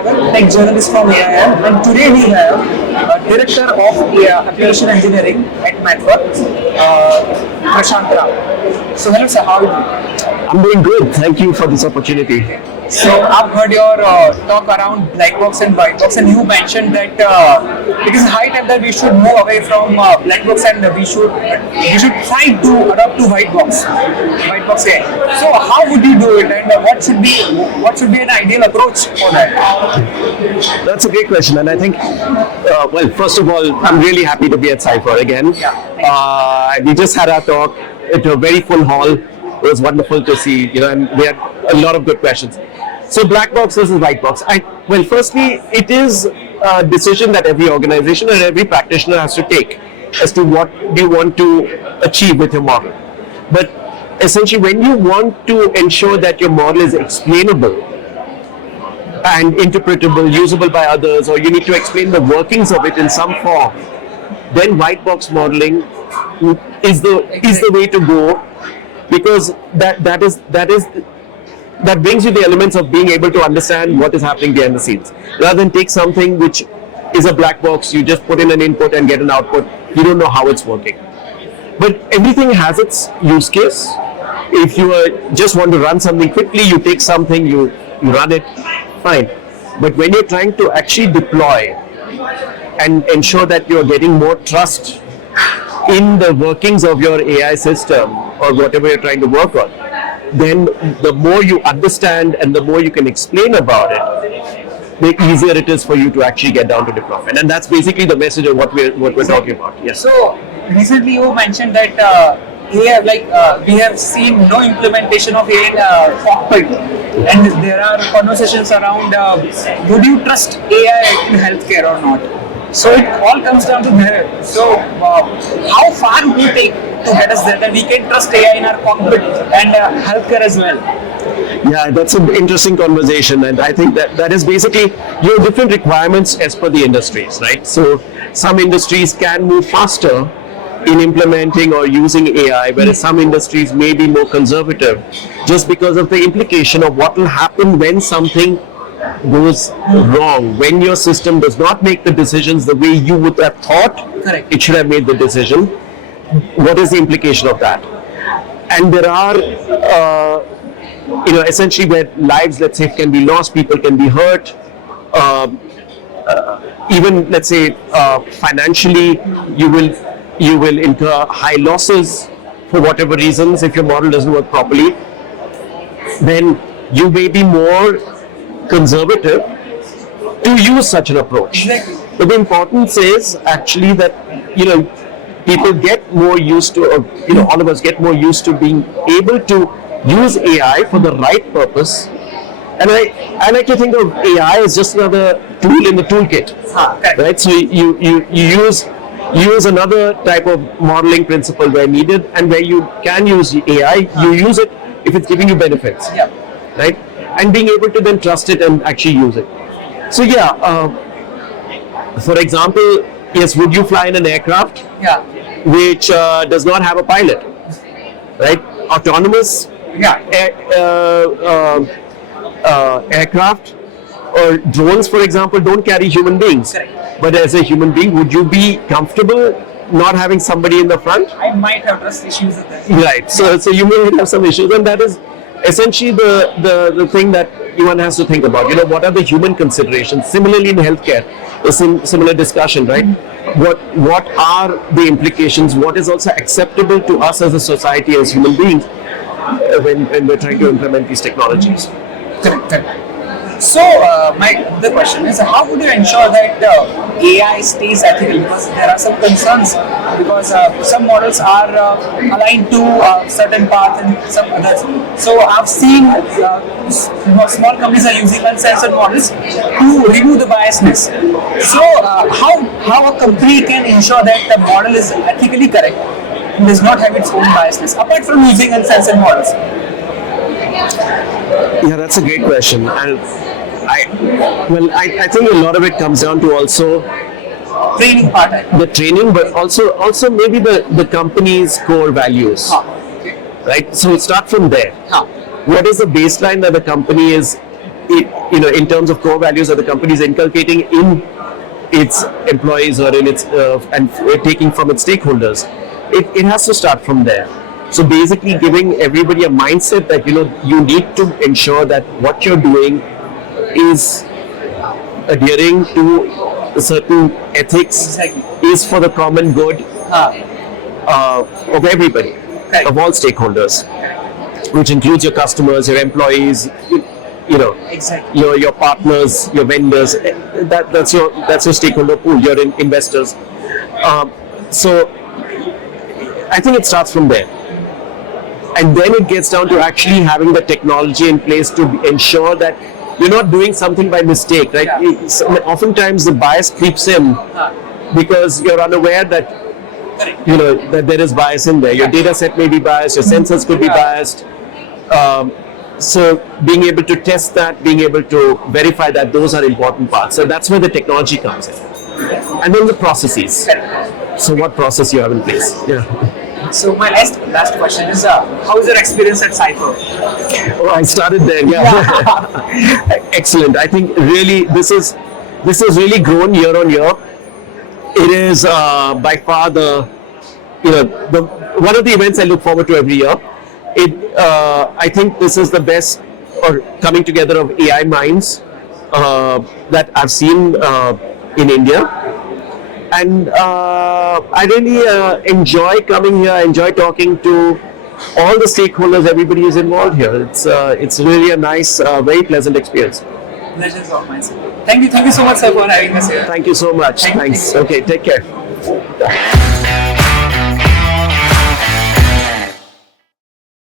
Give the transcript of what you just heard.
Sagar, tech journalist from AIM, and today we have Director of Application Engineering at Matwork, Prashant Rao. So hello sir, how are you? I'm doing good. Thank you for this opportunity. So I've heard your talk around black box and white box, and you mentioned that it is high time that we should move away from black box and we should try to adopt to white box. White box AI. So how would you do it, and what should be an ideal approach for that? That's a great question, and I think, well, first of all, I'm really happy to be at Cypher again. We just had our talk. It was a very full hall. It was wonderful to see, and we had a lot of good questions. So black box versus white box. Well, firstly, it is a decision that every organization and every practitioner has to take as to what do you want to achieve with your model. But essentially, when you want to ensure that your model is explainable and interpretable, usable by others, or you need to explain the workings of it in some form, then white box modeling is the way to go, because that brings you the elements of being able to understand what is happening behind the scenes, rather than take something which is a black box. You just put in an input and get an output. You don't know how it's working. But everything has its use case. If you just want to run something quickly, you take something, you run it, fine. But when you're trying to actually deploy and ensure that you're getting more trust in the workings of your AI system or whatever you're trying to work on, then the more you understand and the more you can explain about it, the easier it is for you to actually get down to deployment. And that's basically the message of what we're talking about. Yes. So recently you mentioned that we have seen no implementation of AI in cockpit, and there are conversations around would you trust AI in healthcare or not? So it all comes down to there. So how far would you take to get us there that we can trust AI in our cockpit and healthcare as well? Yeah, that's an interesting conversation, and I think that is basically your different requirements as per the industries, right? So some industries can move faster in implementing or using AI, whereas some industries may be more conservative, just because of the implication of what will happen when something goes wrong, when your system does not make the decisions the way you would have thought Correct. it should have made the decision. What is the implication of that? And there are essentially where lives, let's say, can be lost, people can be hurt, even let's say financially you will incur high losses for whatever reasons if your model doesn't work properly. Then you may be more conservative to use such an approach. Exactly. But the importance is actually that people get more used to, or all of us get more used to being able to use AI for the right purpose. And I like to think of AI as just another tool in the toolkit, right? So you use another type of modeling principle where needed, and where you can use AI, you use it if it's giving you benefits, right? And being able to then trust it and actually use it. So for example, yes, would you fly in an aircraft which does not have a pilot, right? Autonomous aircraft or drones, for example, don't carry human beings. Correct. But as a human being, would you be comfortable not having somebody in the front? I might have trust issues with that. Right. So you may have some issues, and that is essentially the thing that one has to think about. What are the human considerations? Similarly in healthcare, a similar discussion, right? What are the implications? What is also acceptable to us as a society, as human beings, when we're trying to implement these technologies? Correct. So my other question is, how would you ensure that AI stays ethical? Because there are some concerns, because some models are aligned to a certain path and some others. So I've seen small companies are using uncensored models to remove the biasness. So how a company can ensure that the model is ethically correct and does not have its own biasness, apart from using uncensored models? Yeah, that's a great question, and I think a lot of it comes down to also Training part. the training, but also maybe the company's core values, right? So start from there. What is the baseline that the company is in terms of core values that the company is inculcating in its employees or in its and taking from its stakeholders, it has to start from there. So basically, giving everybody a mindset that you need to ensure that what you're doing is adhering to certain ethics, is for the common good of everybody, of all stakeholders, which includes your customers, your employees, your partners, your vendors. That's your stakeholder pool. Your investors. So I think it starts from there, and then it gets down to actually having the technology in place to ensure that you're not doing something by mistake, right? Oftentimes the bias creeps in because you're unaware that that there is bias in there. Your data set may be biased, your sensors could be biased. So being able to test that, being able to verify that, those are important parts. So that's where the technology comes in. And then the processes. So what process you have in place? Yeah. So my last question is, how is your experience at Cypher? Oh, I started there. Yeah. Excellent. I think really this is really grown year on year. It is by far the one of the events I look forward to every year. I think this is the best or coming together of AI minds that I've seen in India, and I really enjoy coming here. I enjoy talking to all the stakeholders. Everybody is involved here. It's really a nice, very pleasant experience. Pleasure of mine. Thank you so much, sir, for having us here. Thank you so much. Thanks. Okay, take care.